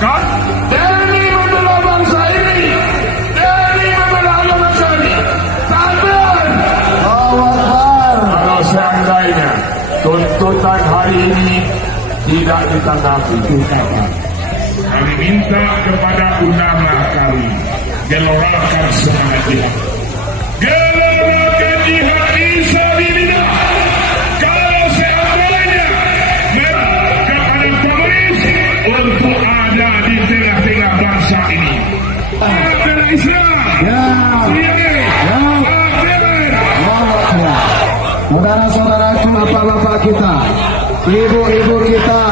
Kan TNI membela bangsa ini, TNI membela bangsa ini. Takbir. Kalau seandainya tuntutan hari ini tidak ditanggapi, kami minta kepada ulama kami gelorakan semangat jihad. Gelorakan jihad fisabilillah. Kalau seandainya kepada komunis untuk ada di tengah-tengah bangsa ini. Adalah Islam. Saudara-saudaraku, bapak-bapak kita, ibu-ibu kita,